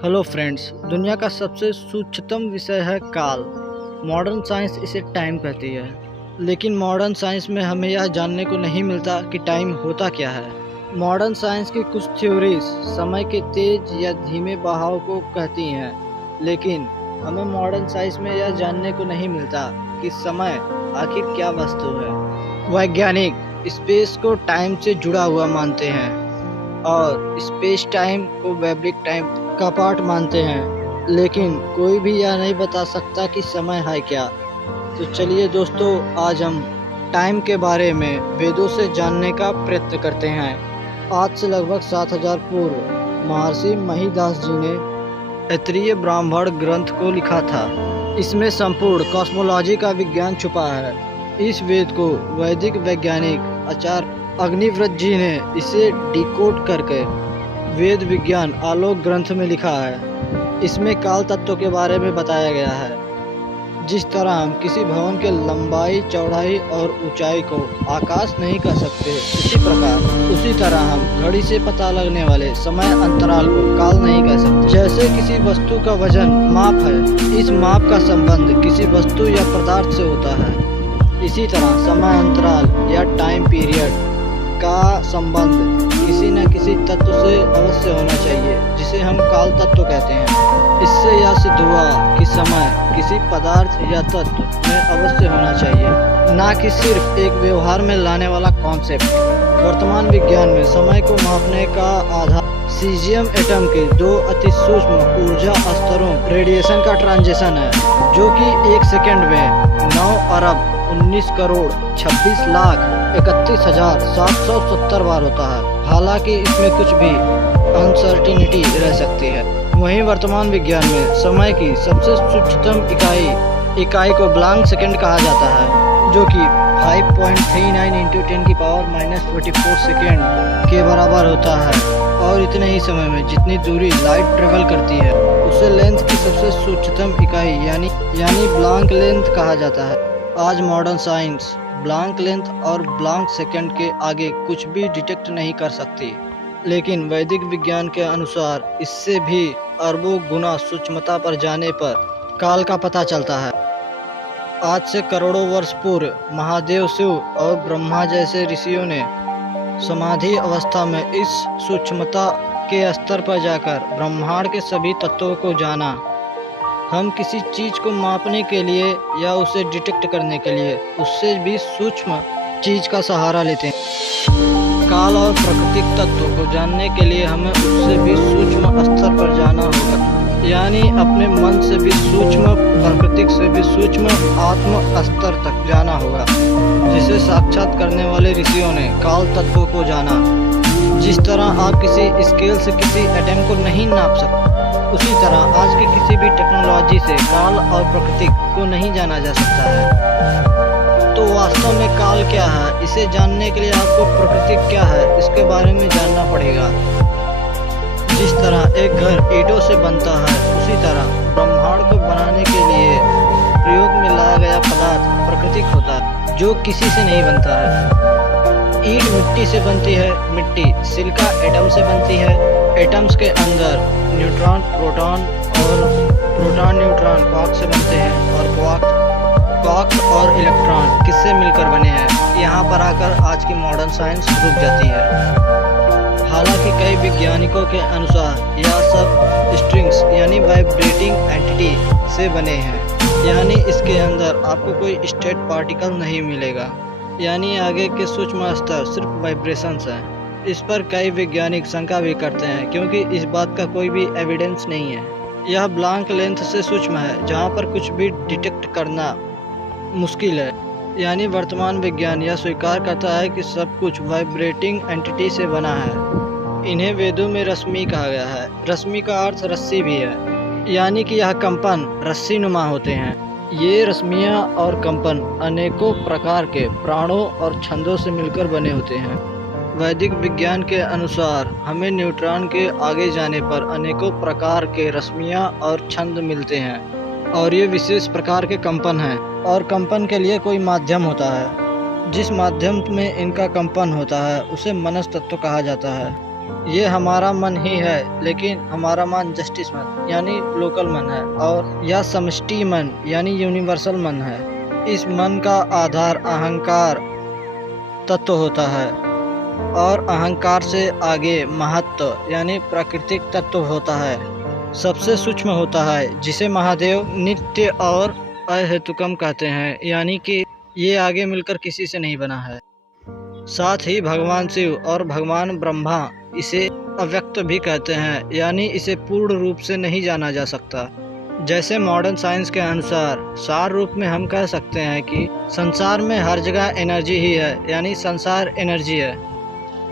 Hello friends, दुनिया का सबसे सूक्ष्मतम विषय है काल। मॉडर्न साइंस इसे टाइम कहती है, लेकिन मॉडर्न साइंस में हमें यह जानने को नहीं मिलता कि टाइम होता क्या है। मॉडर्न साइंस की कुछ थ्योरीज समय के तेज या धीमे बहाव को कहती हैं, लेकिन हमें मॉडर्न साइंस में यह जानने को नहीं मिलता कि समय आखिर क्या वस्तु है। वैज्ञानिक स्पेस को टाइम से जुड़ा हुआ मानते हैं और स्पेस टाइम को वैश्विक टाइम का पार्ट मानते हैं, लेकिन कोई भी यह नहीं बता सकता कि समय है क्या। तो चलिए दोस्तों, आज हम टाइम के बारे में वेदों से जानने का प्रयत्न करते हैं। आज से लगभग 7000 पूर्व महर्षि महिदास जी ने ऐतरेय ब्राह्मण ग्रंथ को लिखा था। इसमें संपूर्ण कॉस्मोलॉजी का विज्ञान छुपा है। इस वेद को वैदिक वैज्ञानिक आचार्य अग्निव्रत जी ने इसे डिकोड करके वेद विज्ञान आलोक ग्रंथ में लिखा है। इसमें काल तत्व के बारे में बताया गया है। जिस तरह हम किसी भवन के लंबाई, चौड़ाई और ऊंचाई को आकाश नहीं कह सकते, उसी तरह हम घड़ी से पता लगने वाले समय अंतराल को काल नहीं कह सकते। जैसे किसी वस्तु का वजन माप है, इस माप का संबंध किसी वस्तु या पदार्थ से होता है। इसी तरह समय अंतराल या टाइम पीरियड का संबंध किसी न किसी तत्व से अवश्य होना चाहिए, जिसे हम काल तत्व कहते हैं। इससे यह सिद्ध हुआ कि समय किसी पदार्थ या तत्व में अवश्य होना चाहिए, न कि सिर्फ एक व्यवहार में लाने वाला कॉन्सेप्ट। वर्तमान विज्ञान में समय को मापने का आधार सीजियम एटम के 2 अति सूक्ष्म ऊर्जा स्तरों रेडिएशन का ट्रांजिशन है, जो कि 1 सेकेंड में 9 अरब 19 करोड़ 26 लाख 31,770 बार होता है। हालांकि इसमें कुछ भी अनसर्टिनिटी रह सकती है। वहीं वर्तमान विज्ञान में समय की सबसे सूक्ष्मतम इकाई को ब्लैंक सेकंड कहा जाता है, जो कि 5.39 × 10⁻⁻44 सेकेंड के बराबर होता है। और इतने ही समय में जितनी दूरी लाइट ट्रेवल करती है, उसे लेंथ की सबसे सूक्ष्मतम इकाई यानी ब्लैंक लेंथ कहा जाता है। आज मॉडर्न साइंस ब्लैंक लेंथ और ब्लैंक सेकंड के आगे कुछ भी डिटेक्ट नहीं कर सकती, लेकिन वैदिक विज्ञान के अनुसार इससे भी अरबों गुना सूक्ष्मता पर जाने पर काल का पता चलता है। आज से करोड़ों वर्ष पूर्व महादेव, शिव और ब्रह्मा जैसे ऋषियों ने समाधि अवस्था में इस सूक्ष्मता के स्तर पर जाकर ब्रह्मांड के सभी तत्वों को जाना। हम किसी चीज को मापने के लिए या उसे डिटेक्ट करने के लिए उससे भी सूक्ष्म चीज का सहारा लेते हैं। काल और प्राकृतिक तत्वों को जानने के लिए हमें उससे भी सूक्ष्म स्तर पर जाना होगा, यानी अपने मन से भी सूक्ष्म, प्राकृतिक से भी सूक्ष्म आत्म स्तर तक जाना होगा, जिसे साक्षात करने वाले ऋषियों ने काल तत्वों को जाना। जिस तरह आप किसी स्केल से किसी एटम को नहीं नाप सकते, उसी तरह आज की किसी भी टेक्नोलॉजी से काल और प्राकृतिक को नहीं जाना जा सकता है। तो वास्तव में काल क्या है, इसे जानने के लिए आपको प्राकृतिक क्या है इसके बारे में जानना पड़ेगा। जिस तरह एक घर ईंटों से बनता है, उसी तरह ब्रह्मांड को बनाने के लिए प्रयोग में लाया गया पदार्थ प्राकृतिक होता है, जो किसी से नहीं बनता है। ईंट मिट्टी से बनती है, मिट्टी सिलिका एटम से बनती है। एटम्स के अंदर न्यूट्रॉन, प्रोटॉन और प्रोटॉन न्यूट्रॉन क्वार्क से बनते हैं, और क्वार्क और इलेक्ट्रॉन किससे मिलकर बने हैं। यहाँ पर आकर आज की मॉडर्न साइंस रुक जाती है। हालांकि कई वैज्ञानिकों के अनुसार यह सब स्ट्रिंग्स यानी वाइब्रेटिंग एंटिटी से बने हैं, यानी इसके अंदर आपको कोई स्टेट पार्टिकल नहीं मिलेगा, यानी आगे के सूक्ष्म स्तर सिर्फ वाइब्रेशंस हैं। इस पर कई वैज्ञानिक शंका भी करते हैं, क्योंकि इस बात का कोई भी एविडेंस नहीं है। यह ब्लैंक लेंथ से सूक्ष्म है, जहां पर कुछ भी डिटेक्ट करना मुश्किल है। यानी वर्तमान विज्ञान यह स्वीकार करता है कि सब कुछ वाइब्रेटिंग एंटिटी से बना है। इन्हें वेदों में रश्मि कहा गया है। रश्मि का अर्थ रस्सी भी है, यानी कि यह कंपन रस्सी नुमा होते हैं। ये रश्मियाँ और कंपन अनेकों प्रकार के प्राणों और छंदों से मिलकर बने होते हैं। वैदिक विज्ञान के अनुसार हमें न्यूट्रॉन के आगे जाने पर अनेकों प्रकार के रश्मियाँ और छंद मिलते हैं, और ये विशेष प्रकार के कंपन हैं। और कंपन के लिए कोई माध्यम होता है। जिस माध्यम में इनका कंपन होता है उसे मनस तत्व कहा जाता है। ये हमारा मन ही है, लेकिन हमारा मन जस्टिस मन यानी लोकल मन है, और यह समष्टि मन यानी यूनिवर्सल मन है। इस मन का आधार अहंकार तत्व होता है, और अहंकार से आगे महत्व यानी प्राकृतिक तत्व होता है, सबसे सूक्ष्म होता है, जिसे महादेव नित्य और अहेतुकम कहते हैं, यानी कि ये आगे मिलकर किसी से नहीं बना है। साथ ही भगवान शिव और भगवान ब्रह्मा इसे अव्यक्त भी कहते हैं, यानी इसे पूर्ण रूप से नहीं जाना जा सकता। जैसे मॉडर्न साइंस के अनुसार सार रूप में हम कह सकते हैं कि संसार में हर जगह एनर्जी ही है, यानी संसार एनर्जी है।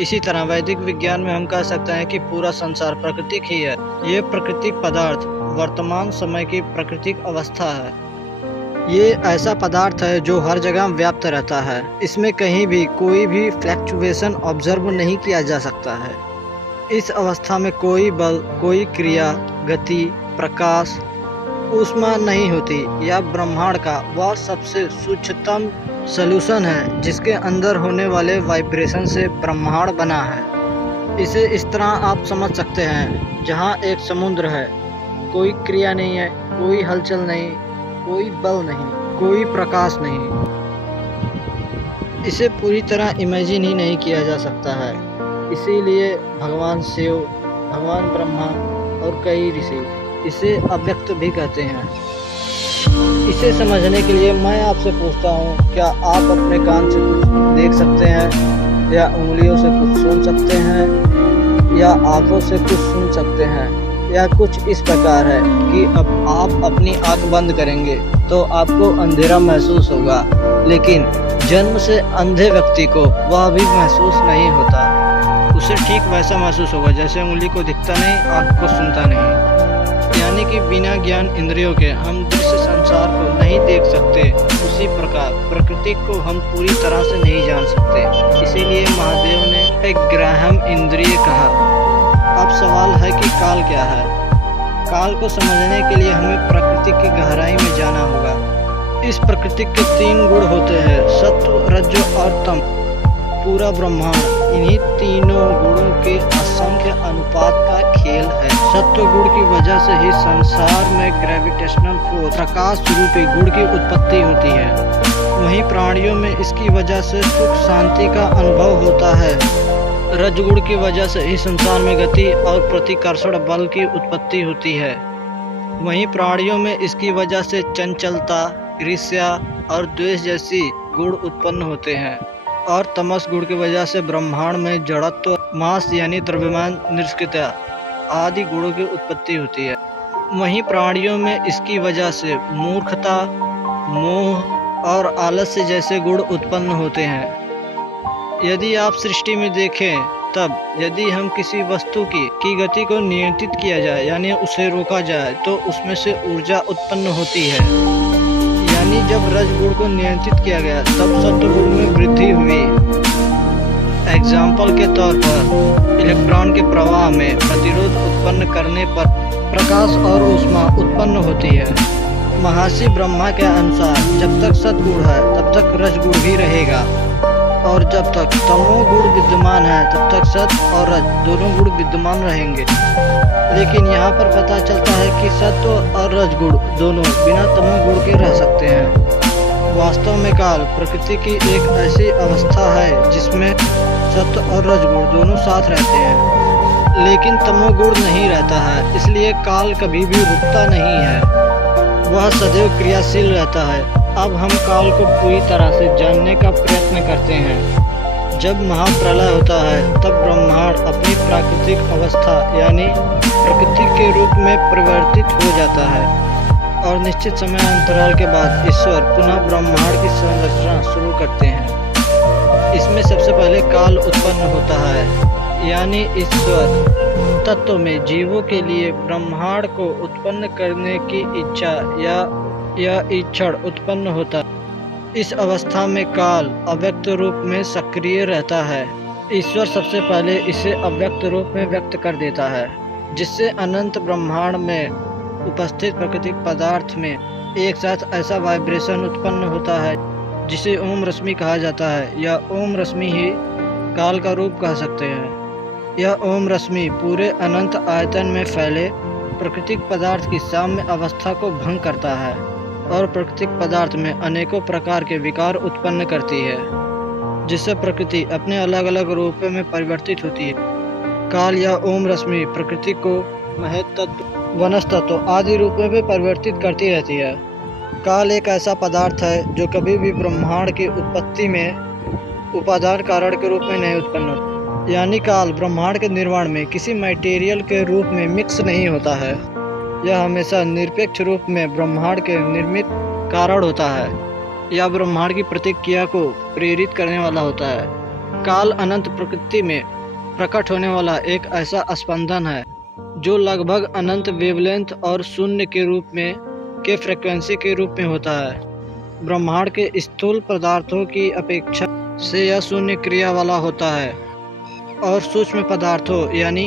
इसी तरह वैदिक विज्ञान में हम कह सकते हैं कि पूरा संसार प्राकृतिक ही है। ये प्राकृतिक पदार्थ वर्तमान समय की प्राकृतिक अवस्था है। ये ऐसा पदार्थ है जो हर जगह व्याप्त रहता है। इसमें कहीं भी कोई भी फ्लैक्चुएशन ऑब्जर्व नहीं किया जा सकता है। इस अवस्था में कोई बल, कोई क्रिया, गति, प्रकाश, ऊष्मा नहीं होती। यह ब्रह्मांड का वह सबसे सूक्ष्मतम सॉल्यूशन है, जिसके अंदर होने वाले वाइब्रेशन से ब्रह्मांड बना है। इसे इस तरह आप समझ सकते हैं, जहाँ एक समुद्र है, कोई क्रिया नहीं है, कोई हलचल नहीं, कोई बल नहीं, कोई प्रकाश नहीं। इसे पूरी तरह इमेजिन ही नहीं किया जा सकता है। इसीलिए भगवान शिव, भगवान ब्रह्मा और कई ऋषि इसे अव्यक्त भी कहते हैं। इसे समझने के लिए मैं आपसे पूछता हूँ, क्या आप अपने कान से कुछ देख सकते हैं, या उंगलियों से कुछ सुन सकते हैं, या आंखों से कुछ सुन सकते हैं, या कुछ इस प्रकार है कि अब आप अपनी आंख बंद करेंगे तो आपको अंधेरा महसूस होगा, लेकिन जन्म से अंधे व्यक्ति को वह भी महसूस नहीं होता। उसे ठीक वैसा महसूस होगा जैसे उंगली को दिखता नहीं, आँख को सुनता नहीं। यानी कि बिना ज्ञान इंद्रियों के हम दृश्य संसार को नहीं देख सकते, उसी प्रकार प्रकृति को हम पूरी तरह से नहीं जान सकते। इसीलिए महादेव ने एक ग्राह्यम इंद्रिय कहा। अब सवाल है कि काल क्या है। काल को समझने के लिए हमें प्रकृति की गहराई में जाना होगा। इस प्रकृति के 3 गुण होते हैं, सत्व, रज और तम। पूरा ब्रह्मांड इन्हीं तीनों गुणों के असंख्य अनुपात का खेल है। सत्व गुण की वजह से ही संसार में ग्रेविटेशनल फोर्स, प्रकाश रूपी गुण की उत्पत्ति होती है। वहीं प्राणियों में इसकी वजह से सुख शांति का अनुभव होता है। रजगुण की वजह से ही संसार में गति और प्रतिकर्षण बल की उत्पत्ति होती है। वहीं प्राणियों में इसकी वजह से चंचलता, ईर्ष्या और द्वेष जैसी गुण उत्पन्न होते हैं। और तमस गुण की वजह से ब्रह्मांड में जड़त्व, मास यानी द्रव्यमान, निष्क्रियता आदि गुणों की उत्पत्ति होती है। वहीं प्राणियों में इसकी वजह से मूर्खता, मोह और आलस्य जैसे गुण उत्पन्न होते हैं। यदि आप सृष्टि में देखें, तब यदि हम किसी वस्तु की गति को नियंत्रित किया जाए यानी उसे रोका जाए, तो उसमें से ऊर्जा उत्पन्न होती है। यानी जब रजगुण को नियंत्रित किया गया तब सत्वगुण में वृद्धि हुई। एग्जाम्पल के तौर पर इलेक्ट्रॉन के प्रवाह में प्रतिरोध उत्पन्न करने पर प्रकाश और ऊष्मा उत्पन्न होती है। महर्षि ब्रह्मा के अनुसार जब तक सत्गुण है तब तक रजगुण भी रहेगा, और जब तक तमोगुण विद्यमान है तब तक सत्व और रज दोनों गुण विद्यमान रहेंगे। लेकिन यहाँ पर पता चलता है कि सत्व और रजगुण दोनों बिना तमोगुण के रह सकते हैं। वास्तव में काल प्रकृति की एक ऐसी अवस्था है जिसमें सत्व और रजगुण दोनों साथ रहते हैं, लेकिन तमोगुण नहीं रहता है। इसलिए काल कभी भी रुकता नहीं है, वह सदैव क्रियाशील रहता है। अब हम काल को पूरी तरह से जानने का प्रयत्न करते हैं। जब महाप्रलय होता है तब ब्रह्मांड अपनी प्राकृतिक अवस्था यानी प्रकृति के रूप में परिवर्तित हो जाता है, और निश्चित समय अंतराल के बाद ईश्वर पुनः ब्रह्मांड की संरचना शुरू करते हैं। इसमें सबसे पहले काल उत्पन्न होता है, यानी ईश्वर तत्व में जीवों के लिए ब्रह्मांड को उत्पन्न करने की इच्छा या इच्छा उत्पन्न होता है। इस अवस्था में काल अव्यक्त रूप में सक्रिय रहता है। ईश्वर सबसे पहले इसे अव्यक्त रूप में व्यक्त कर देता है, जिससे अनंत ब्रह्मांड में उपस्थित प्राकृतिक पदार्थ में एक साथ ऐसा वाइब्रेशन उत्पन्न होता है जिसे ओम रश्मि कहा जाता है, या ओम रश्मि ही काल का रूप कह सकते हैं। यह ओम रश्मि पूरे अनंत आयतन में फैले प्राकृतिक पदार्थ की साम्य अवस्था को भंग करता है और प्राकृतिक पदार्थ में अनेकों प्रकार के विकार उत्पन्न करती है, जिससे प्रकृति अपने अलग अलग रूपों में परिवर्तित होती है। काल या ओम रश्मि प्रकृति को महत तत्व, वनस्तत्व आदि रूपों में परिवर्तित करती रहती है। काल एक ऐसा पदार्थ है जो कभी भी ब्रह्मांड की उत्पत्ति में उपादान कारण के रूप में नहीं उत्पन्न होता, यानी काल ब्रह्मांड के निर्माण में किसी मटेरियल के रूप में मिक्स नहीं होता है। यह हमेशा निरपेक्ष रूप में ब्रह्मांड के निर्मित कारण होता है या ब्रह्मांड की प्रतिक्रिया को प्रेरित करने वाला होता है। काल अनंत प्रकृति में प्रकट होने वाला एक ऐसा स्पंदन है जो लगभग अनंत वेवलेंथ और शून्य के रूप में के फ्रीक्वेंसी के रूप में होता है। ब्रह्मांड के स्थूल पदार्थों की अपेक्षा से यह शून्य क्रिया वाला होता है और सूक्ष्म पदार्थों यानी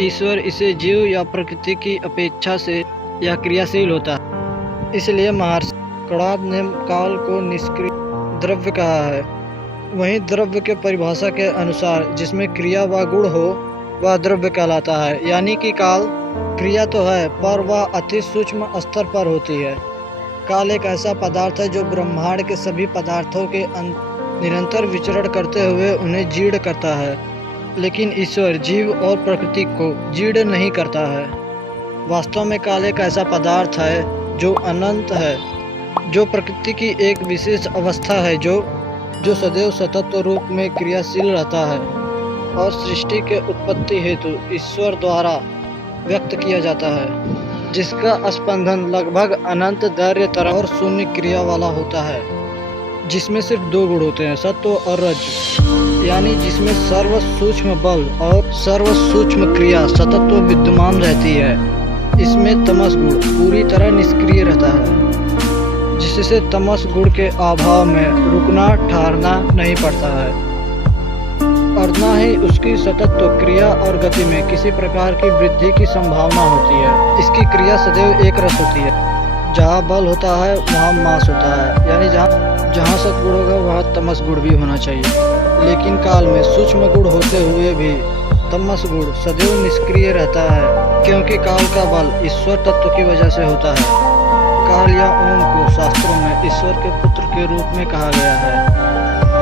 ईश्वर इसे जीव या प्रकृति की अपेक्षा से यह क्रियाशील होता है। इसलिए महर्षि कणाद ने काल को निष्क्रिय द्रव्य कहा है। वहीं द्रव्य के परिभाषा के अनुसार जिसमें क्रिया व गुण हो वह द्रव्य कहलाता है, यानी कि काल क्रिया तो है पर वह अति सूक्ष्म स्तर पर होती है। काल एक ऐसा पदार्थ है जो ब्रह्मांड के सभी पदार्थों के निरंतर विचरण करते हुए उन्हें जीर्ण करता है, लेकिन ईश्वर जीव और प्रकृति को जीर्ण नहीं करता है। वास्तव में काल एक ऐसा पदार्थ है जो अनंत है, जो प्रकृति की एक विशेष अवस्था है जो सदैव सतत रूप में क्रियाशील रहता है और सृष्टि के उत्पत्ति हेतु ईश्वर द्वारा व्यक्त किया जाता है, जिसका स्पंदन लगभग अनंत दैर्घ्य तरंग और शून्य क्रिया वाला होता है, जिसमें सिर्फ दो गुण होते हैं, सत्व और रज, यानी जिसमें सर्व सूक्ष्म बल और सर्व सूक्ष्म क्रिया सतत्व विद्यमान रहती है। इसमें तमस गुण पूरी तरह निष्क्रिय रहता है, जिससे तमस गुण के अभाव में रुकना ठहरना नहीं पड़ता है और न ही उसकी सतत्व क्रिया और गति में किसी प्रकार की वृद्धि की संभावना होती है। इसकी क्रिया सदैव एक रस होती है। जहाँ बल होता है वहाँ मास होता है, यानी जहाँ सतगुण होगा वहाँ तमस गुण भी होना चाहिए। लेकिन काल में सूक्ष्म गुण होते हुए भी तमस गुण सदैव निष्क्रिय रहता है, क्योंकि काल का बल ईश्वर तत्व की वजह से होता है। काल या ओम को शास्त्रों में ईश्वर के पुत्र के रूप में कहा गया है,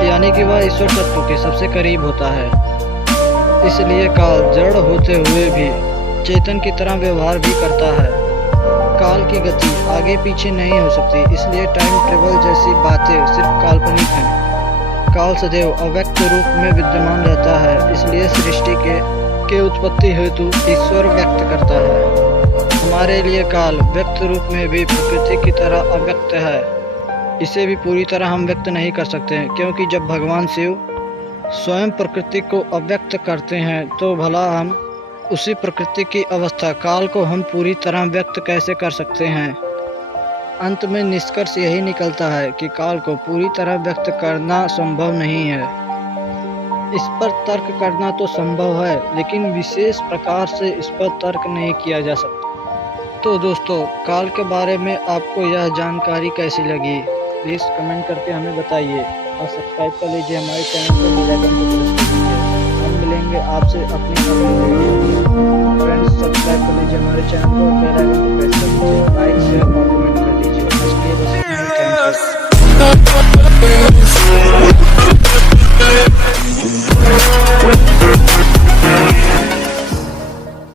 यानी कि वह ईश्वर तत्व के सबसे करीब होता है। इसलिए काल जड़ होते हुए भी चेतन की तरह व्यवहार भी करता है। काल की गति आगे पीछे नहीं हो सकती, इसलिए टाइम ट्रेवल जैसी बातें सिर्फ काल्पनिक हैं। काल सदैव अव्यक्त रूप में विद्यमान रहता है, इसलिए सृष्टि के उत्पत्ति हेतु ईश्वर व्यक्त करता है। हमारे लिए काल व्यक्त रूप में भी प्रकृति की तरह अव्यक्त है। इसे भी पूरी तरह हम व्यक्त नहीं कर सकते हैं, क्योंकि जब भगवान शिव स्वयं प्रकृति को अव्यक्त करते हैं तो भला हम उसी प्रकृति की अवस्था काल को हम पूरी तरह व्यक्त कैसे कर सकते हैं। अंत में निष्कर्ष यही निकलता है कि काल को पूरी तरह व्यक्त करना संभव नहीं है। इस पर तर्क करना तो संभव है, लेकिन विशेष प्रकार से इस पर तर्क नहीं किया जा सकता। तो दोस्तों, काल के बारे में आपको यह जानकारी कैसी लगी, प्लीज़ कमेंट करके हमें बताइए और सब्सक्राइब कर लीजिए हमारे चैनल को, बेल आइकन को प्रेस कर दीजिए। हम मिलेंगे आपसे अपनी अगली वीडियो में। फ्रेंड्स, सब्सक्राइब कर लीजिए हमारे चैनल को, बेल आइकन को प्रेस कर दीजिए।